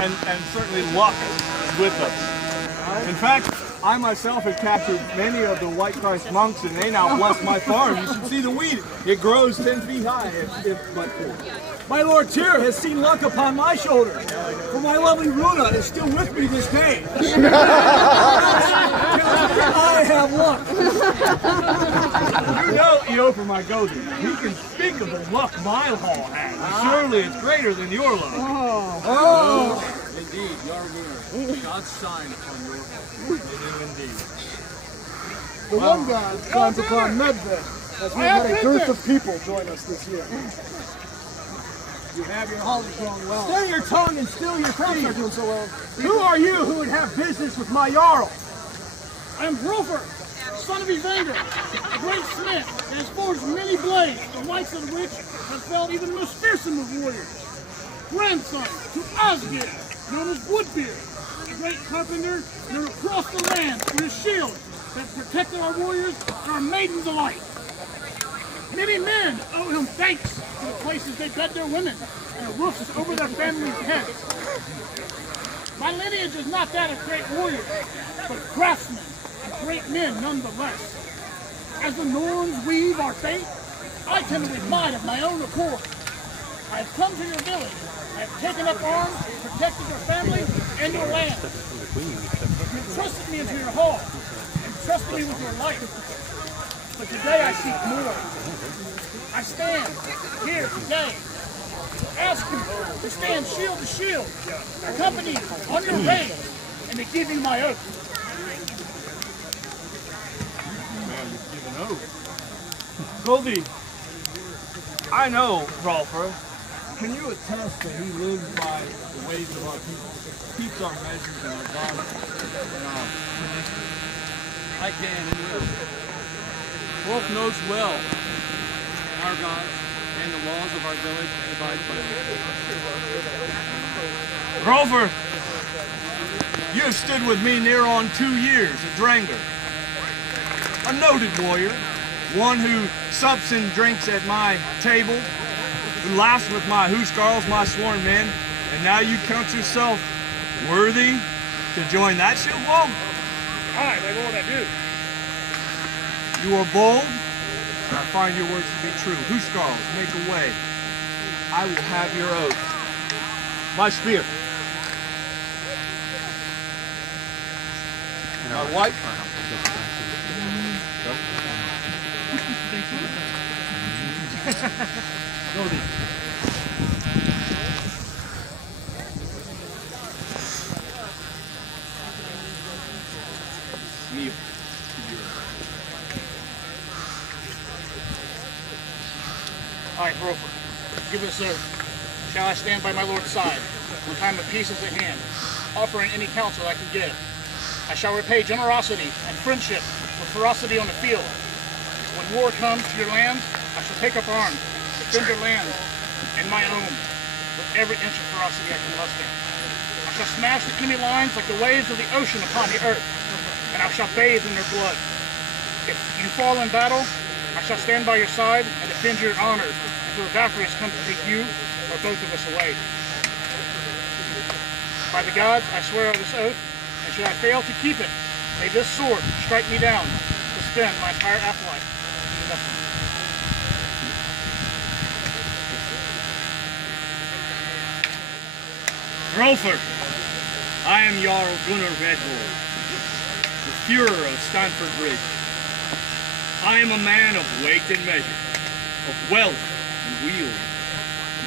and certainly luck with us. In fact, I myself have captured many of the White Christ monks, and they now bless my farm. You should see the wheat. It grows 10 feet high, if but for. My Lord Tyr has seen luck upon my shoulders, for my lovely Runa is still with me this day. I have luck. You know, Eofor, my goatee, he can speak of the luck my hall has. Surely it's greater than your luck. Oh. Indeed, Ragnar, God's shine upon your hall. Indeed. The one God shines upon Medved, as we had a dearth of people join us this year. You have your halls going well. Stay your tongue and still your crops are doing so well. Who are you who would have business with my Jarl? I am Wolfric, son of Evander, a great smith that has forged many blades, the likes of which have felled even the most fearsome of warriors. Grandson to Asgir, known as Woodbeard, a great carpenter known across the land for his shield that protected our warriors and our maidens alike. Many men owe him thanks for the places they bed their women and the roofs over their families' heads. My lineage is not that of great warriors, but craftsmen and great men nonetheless. As the Norns weave our fate, I tend to weave mine of my own accord. I have come to your village. I have taken up arms, protected your family and your land. You trusted me into your hall and trusted me with your life. But today I seek more. I stand here today to ask you to stand shield to shield, accompany you on your raid, and to give you my oath. Man, you've given oath. Goldie, I know Rolfer. Can you attest that he lives by the ways of our people, keeps our measures and our gods? I can and will. Wolf knows well our gods and the laws of our village and abides by them. Rolfer, you have stood with me near on 2 years at Drangers. A noted warrior, one who sups and drinks at my table, who laughs with my Huscarls, my sworn men, and now you count yourself worthy to join that shield wall? Aye, my lord, I do. You are bold, and I find your words to be true. Huscarls, make a way. I will have your oath. My spear. My white. Goldie. Kneel. Aye, Wolfric, give us oath. Shall I stand by my lord's side when time of peace is at hand, offering any counsel I can give? I shall repay generosity and friendship with ferocity on the field. When war comes to your lands, I shall take up arms, defend your lands and my own with every inch of ferocity I can muster. I shall smash the enemy lines like the waves of the ocean upon the earth, and I shall bathe in their blood. If you fall in battle, I shall stand by your side and defend your honors until the Valkyries come to take you or both of us away. By the gods, I swear on this oath, and should I fail to keep it, may this sword strike me down to spend my entire afterlife in nothing. Rolfer, I am Jarl Gunnar Redwall, the Führer of Stanford Bridge. I am a man of weight and measure, of wealth and wield.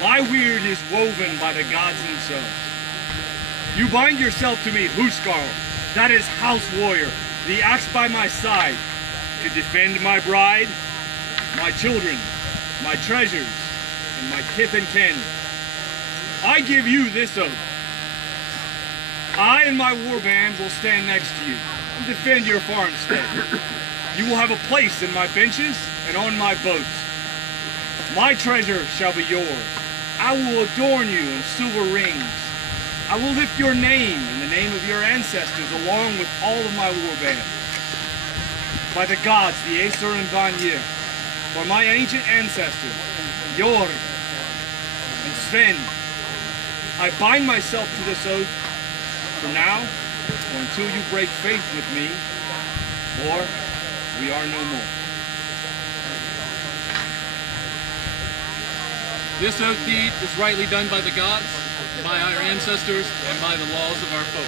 My weird is woven by the gods themselves. You bind yourself to me, Huscarl, that is house warrior, the axe by my side, to defend my bride, my children, my treasures, and my kith and kin. I give you this oath. I and my warband will stand next to you and defend your farmstead. You will have a place in my benches and on my boats. My treasure shall be yours. I will adorn you in silver rings. I will lift your name and the name of your ancestors along with all of my warband. By the gods, the Aesir and Vanir, for my ancient ancestors, Jorg and Sven, I bind myself to this oath for now, or until you break faith with me, or we are no more. This oath deed is rightly done by the gods, by our ancestors, and by the laws of our folk.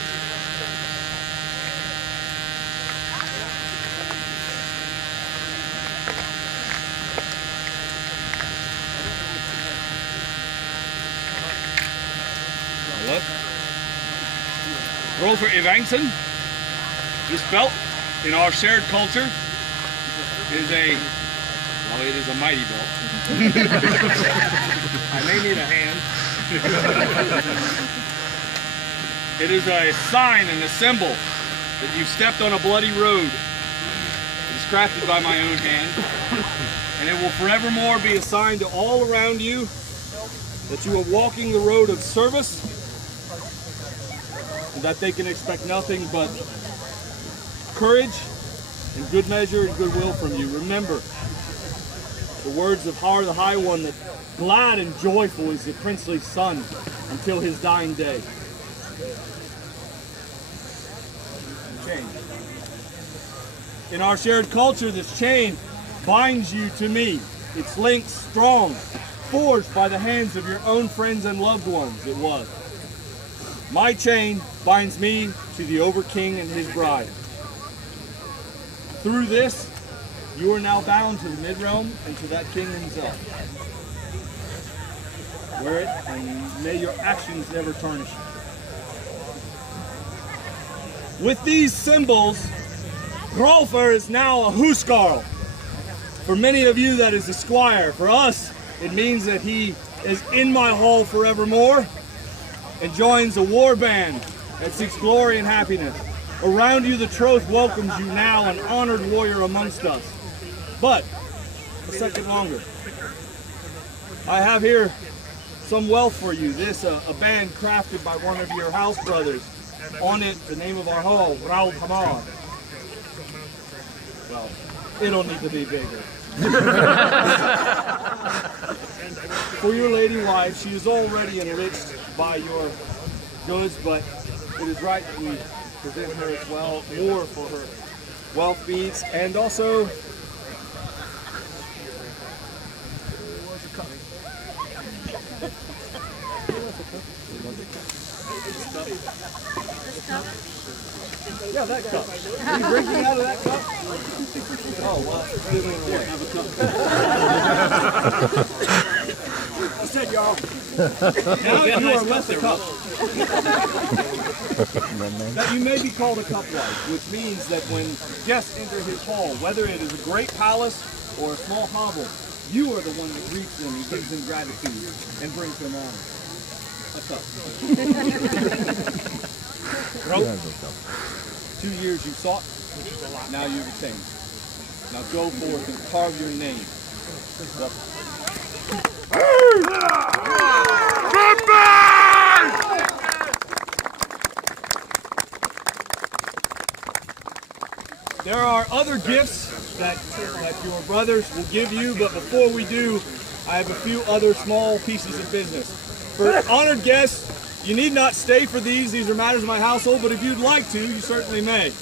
Look. Roll for Evangson. This belt in our shared culture is it is a mighty belt. I may need a hand. It is a sign and a symbol that you stepped on a bloody road. It is crafted by my own hand, and it will forevermore be a sign to all around you that you are walking the road of service, and that they can expect nothing but courage and good measure and goodwill from you. Remember the words of Har the High One, that glad and joyful is the princely son until his dying day. Chain. In our shared culture, this chain binds you to me. Its links strong, forged by the hands of your own friends and loved ones, it was. My chain binds me to the Overking and his bride. Through this, you are now bound to the Mid-Realm and to that king himself. Wear it, and may your actions never tarnish you. With these symbols, Hrolfr is now a Huscarl. For many of you, that is a squire. For us, it means that he is in my hall forevermore and joins a war band that seeks glory and happiness. Around you, the troth welcomes you now, an honored warrior amongst us. But a second longer. I have here some wealth for you. This, a band crafted by one of your house brothers. On it, the name of our hall, Framanmað. Well, it'll need to be bigger. For your lady wife, she is already enriched by your goods, but it is right that we present her as well, more for her wealth beads, and also yeah, that cup. Are you drinking out of that cup? Oh, well, give me one. Have a cup. I said, y'all. Now you are with the cup. That you may be called a cup-wife, which means that when guests enter his hall, whether it is a great palace or a small hovel, you are the one that greets them and gives them gratitude and brings them honor. A cup. Throat. 2 years you sought, now you've attained. Now go forth and carve your name. There are other gifts that your brothers will give you, but before we do, I have a few other small pieces of business. For honored guests, you need not stay for these. These are matters of my household, but if you'd like to, you certainly may.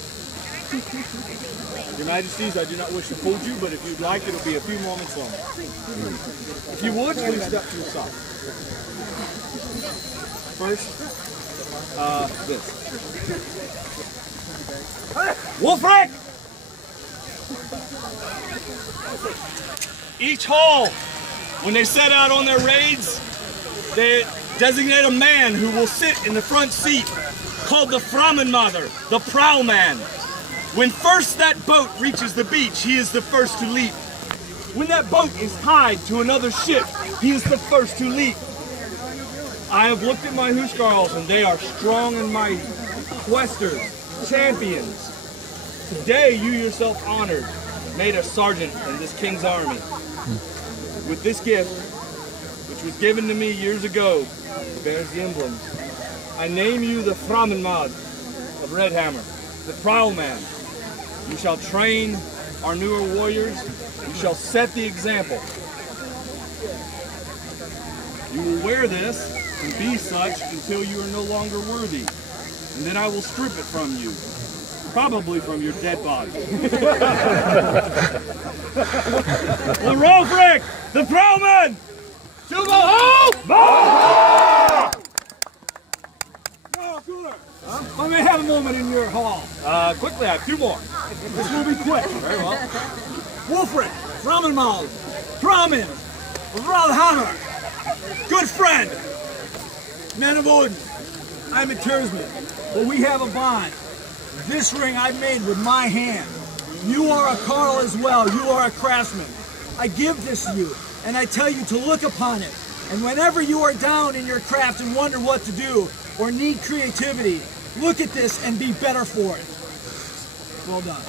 Your Majesties, I do not wish to hold you, but if you'd like, it'll be a few moments longer. If you would, please step to the side. First, this. Wolfric! Each hall, when they set out on their raids, they designate a man who will sit in the front seat, called the Framanmað, the Prow-man. When first that boat reaches the beach, he is the first to leap. When that boat is tied to another ship, he is the first to leap. I have looked at my Huscarls, and they are strong and mighty, questers, champions. Today, you yourself honored, made a sergeant in this king's army. With this gift, which was given to me years ago, bears the emblem. I name you the Framanmað of Redhammer, the Prow-man. You shall train our newer warriors. You shall set the example. You will wear this and be such until you are no longer worthy, and then I will strip it from you, probably from your dead body. The Wolfric, the Prow-man, to the home! Let me have a moment in your hall. Quickly, I have 2 more. This will be quick. Very well. Wolfric, Framanmað, Prow-man, Valhammer, good friend, men of Odin. I'm a Tersman, but we have a bond. This ring I made with my hand. You are a Carl as well. You are a craftsman. I give this to you, and I tell you to look upon it. And whenever you are down in your craft and wonder what to do, or need creativity, look at this and be better for it. Well done.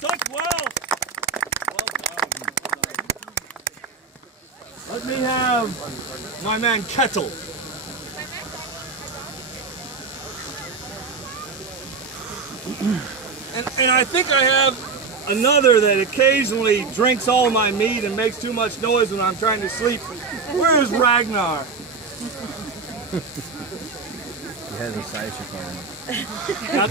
Such wealth! Well done. Let me have my man Ketill. And I think I have another that occasionally drinks all my meat and makes too much noise when I'm trying to sleep. Where is Ragnar? Now,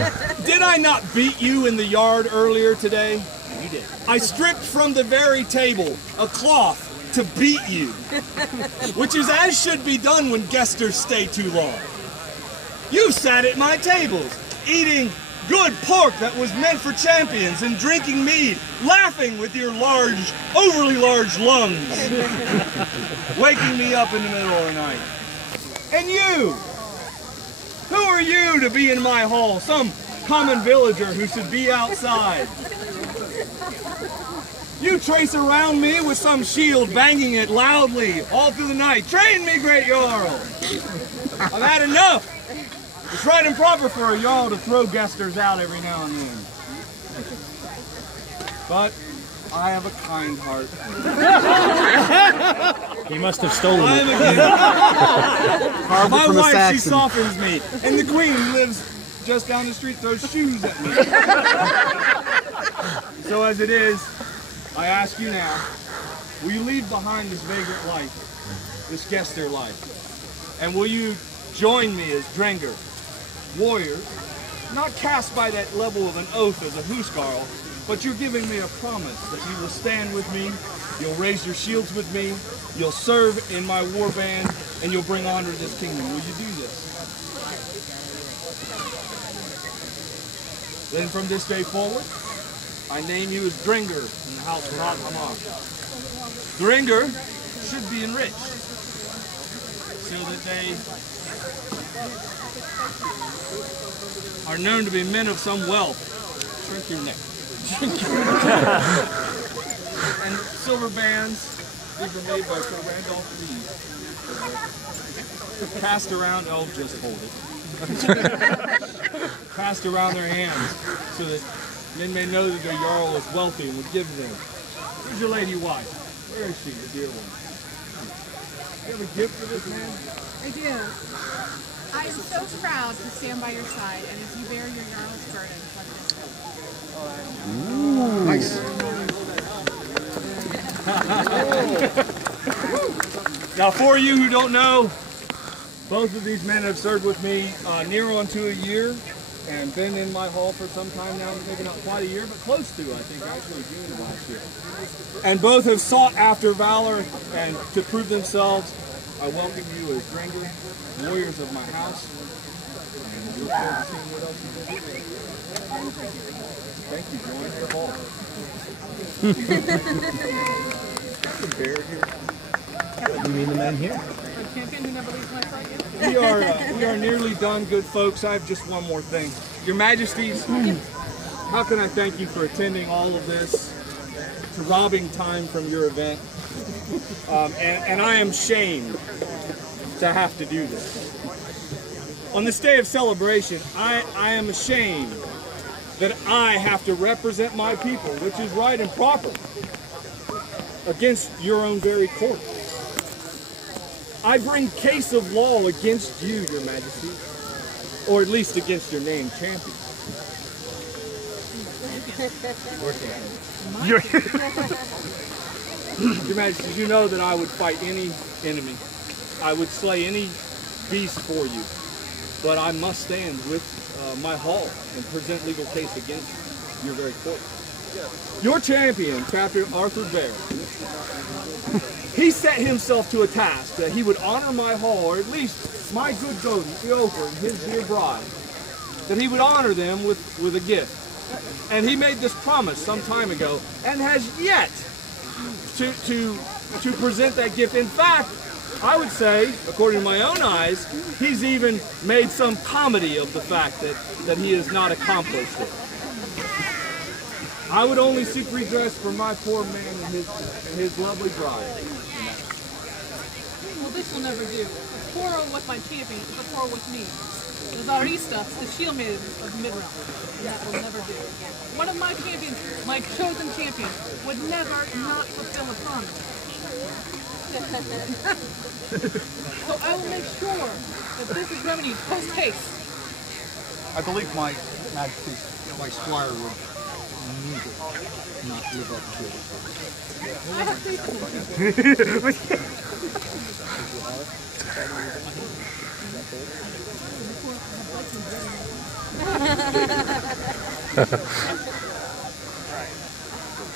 did I not beat you in the yard earlier today? You did. I stripped from the very table a cloth to beat you, which is as should be done when guesters stay too long. You sat at my tables, eating good pork that was meant for champions and drinking mead, laughing with your large, overly large lungs, waking me up in the middle of the night. And you! Who are you to be in my hall? Some common villager who should be outside. You trace around me with some shield, banging it loudly all through the night. Train me, great Jarl! I've had enough! It's right and proper for a Jarl to throw guesters out every now and then. But I have a kind heart. He must have stolen it. My wife, she softens me. And the queen, who lives just down the street, throws shoes at me. So as it is, I ask you now, will you leave behind this vagrant life, this guester life? And will you join me as Drangers, warriors, not cast by that level of an oath as a Huscarl, but you're giving me a promise that you will stand with me, you'll raise your shields with me, you'll serve in my war band, and you'll bring honor to this kingdom. Will you do this? Then from this day forward, I name you as Dranger in the house of Framanmað. Dranger should be enriched, so that they are known to be men of some wealth. Shrink your neck. And silver bands, these were made by Sir Randolph Lee. Cast around, oh, just hold it. Cast around their hands so that men may know that their Jarl is wealthy and would give them. Where's your lady wife? Where is she, the dear one? You have a gift for this man? I do. I am so proud to stand by your side, and as you bear your Jarl's burden from this Ooh. Nice. Now, for you who don't know, both of these men have served with me near on to a year and been in my hall for some time now, maybe not quite a year, but close to, I think, actually June of last year. And both have sought after valor and to prove themselves. I welcome you as Drangers, warriors of my house, and we look forward to seeing what else you can do. Thank you, join the hall. You mean the man here? We are nearly done, good folks. I have just one more thing. Your Majesties, how can I thank you for attending all of this, to robbing time from your event? And I am shamed to have to do this. On this day of celebration, I am ashamed that I have to represent my people, which is right and proper, against your own very court. I bring case of law against you, your Majesty, or at least against your named champion. Your Majesty, you know that I would fight any enemy I would slay any beast for you, but I must stand with my hall and present legal case against your very court. Your champion, Captain Arthur Bear, he set himself to a task that he would honor my hall, or at least my good Gopher and his dear bride, that he would honor them with a gift. And he made this promise some time ago and has yet to present that gift. In fact, I would say, according to my own eyes, he's even made some comedy of the fact that he has not accomplished it. I would only seek redress for my poor man and his lovely bride. Well, this will never do. The quarrel with my champion is a quarrel with me. The Zarista, the shield maiden of the Mid-Realm. That will never do. One of my champions, my chosen champion, would never not fulfill a promise. So I will make sure that this is remedied post-haste. I believe my Majesty, my squire would neither not live up to it. I have faith in him.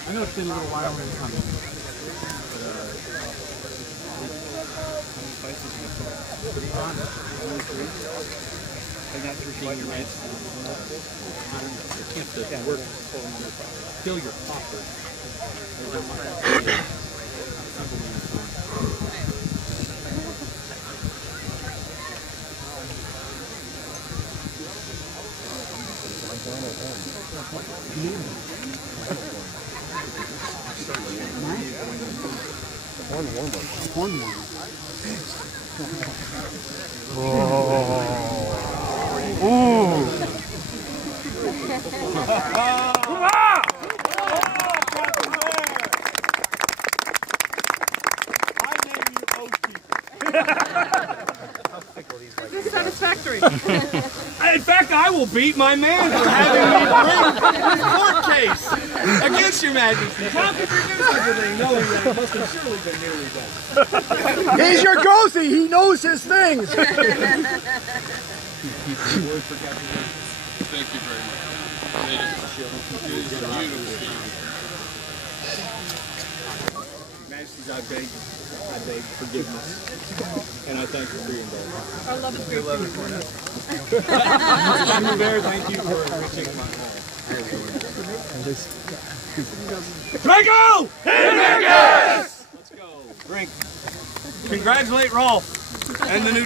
I know it's been a little while in coming. Fill your coffers. Horn warmer. This is satisfactory. In fact, I will beat my man for having me bring his court case against your Majesty. How could you do such a thing, knowing that it must have surely been nearly done? He's your ghosty. He knows his things. Thank you very much. Majesties, I beg forgiveness, and I thank you for your indulgence. Our love is great. Bear, thank you for enriching my hall. Draco! Drink! Let's go. Drink. Congratulate Rolf and the new